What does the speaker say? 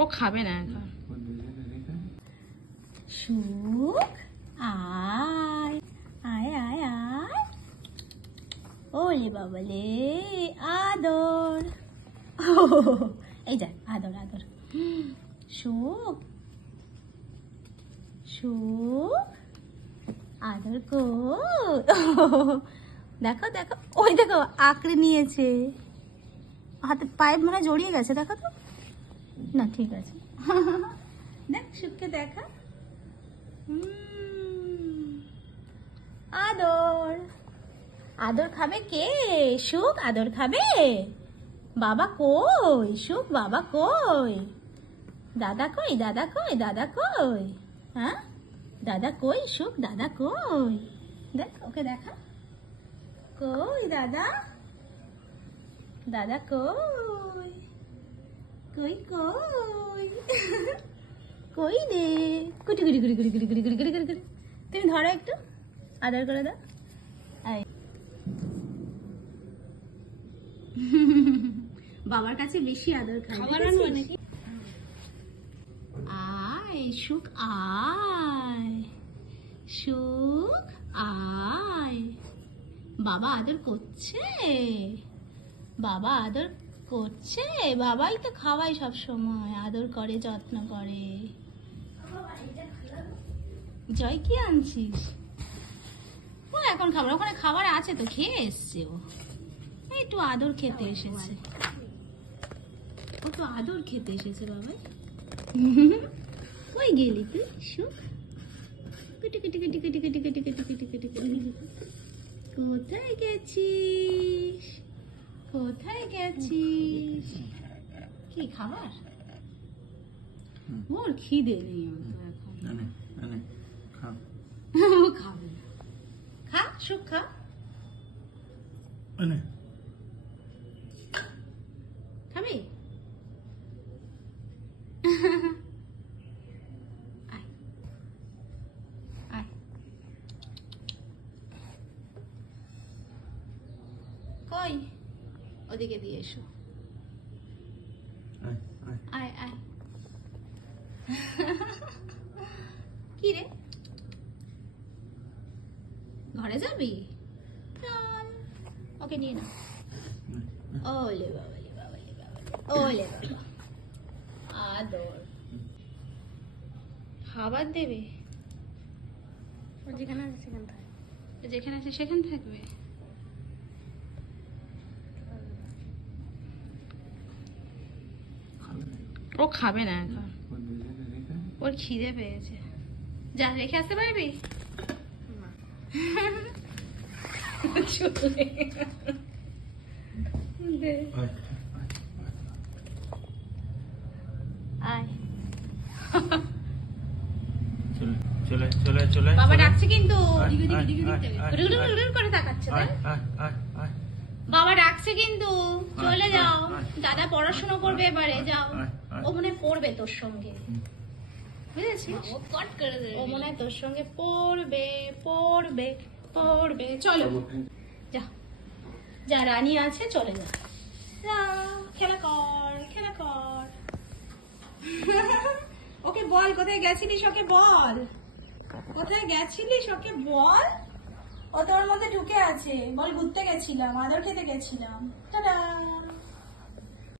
ও খাবে না এখন। সুখ আয় আয় আয় আয়, ওলে বাবালে আদর। এই যা আদর আদর। সুখ সুখ আদর কো। দেখো দেখো, ওই দেখো আঁকড়ে নিয়েছে, হাতে পায়ে মনে হয় জড়িয়ে গেছে, দেখো তো। না ঠিক আছে। দেখ সুখকে দেখা। আদর আদর খাবে কে? সুখ আদর খাবে? বাবা কই? সুখ বাবা কই? দাদা কই? দাদা কই? দাদা কই? হ্যাঁ দাদা কই? সুখ দাদা কই? দেখ ওকে দেখা। কই দাদা? দাদা কই? কই কই? কই রে? কুটি কুটি কুটি কুটি কুটি কুটি কুটি কুটি কুটি। তুমি ধরো একটু, আদর করে দাও। বাবার কাছে বেশি আদর খায়। আয় সুখ আয়, সুখ আয়। বাবা আদর করছে, বাবা আদর করছে। বাবাই তো খাওয়াই সব সময়, আদর করে যত্ন করে। জয় কি আনছিস? ও এখন খাবার, ওখানে খাবার আছে তো, খেয়ে এসছে ও। একটু আদর খেতে এসেছে, ও তো আদর খেতে এসেছে বাবাই। কই গেলি তুই সুখ? কুটি কুটি কুটি কুটি কুটি কুটি কুটি কুটি কুটি কুটি। কোথায় গেছিস? কোথায় গেছিস? কি খাবার? ওর খিদে নেই এখন। ও খাবে না। খা সুখ খা। খাবি? আয় আয়। কই ওদিকে দিয়ে এসো। আয় আয়। কি রে, ঘরে যাবি? চল ওকে নিয়ে না। ওলে বাবালে বাবালে বাবালে, ওলে বাবা আদর। খাবার দেবে, যেখানে আছে সেখানে থাকবে, যেখানে আছে সেখানে থাকবে। ও খাবে না এখন, ওর খিদে পেয়েছে। যা রেখে আসতে পারবি? বাবা ডাকছে কিন্তু, করে তাকাচ্ছে। বাবা ডাকছে কিন্তু, চলে যাও। দাদা পড়াশোনা করবে এবারে, যাও। ও মনে হয় পড়বে তোর সঙ্গে, বুঝেছিস? ও মনে হয় তোর সঙ্গে পড়বে পড়বে পড়বে। চলো যা, যা রানী আছে চলে যা, যা খেলা কর খেলা কর। ওকে বল কোথায় গেছিলিস, ওকে বল কোথায় গেছিলিস, ওকে বল। ও তোর মধ্যে ঢুকে আছে, বল ঘুরতে গেছিলাম, আদর খেতে গেছিলাম। টাটা।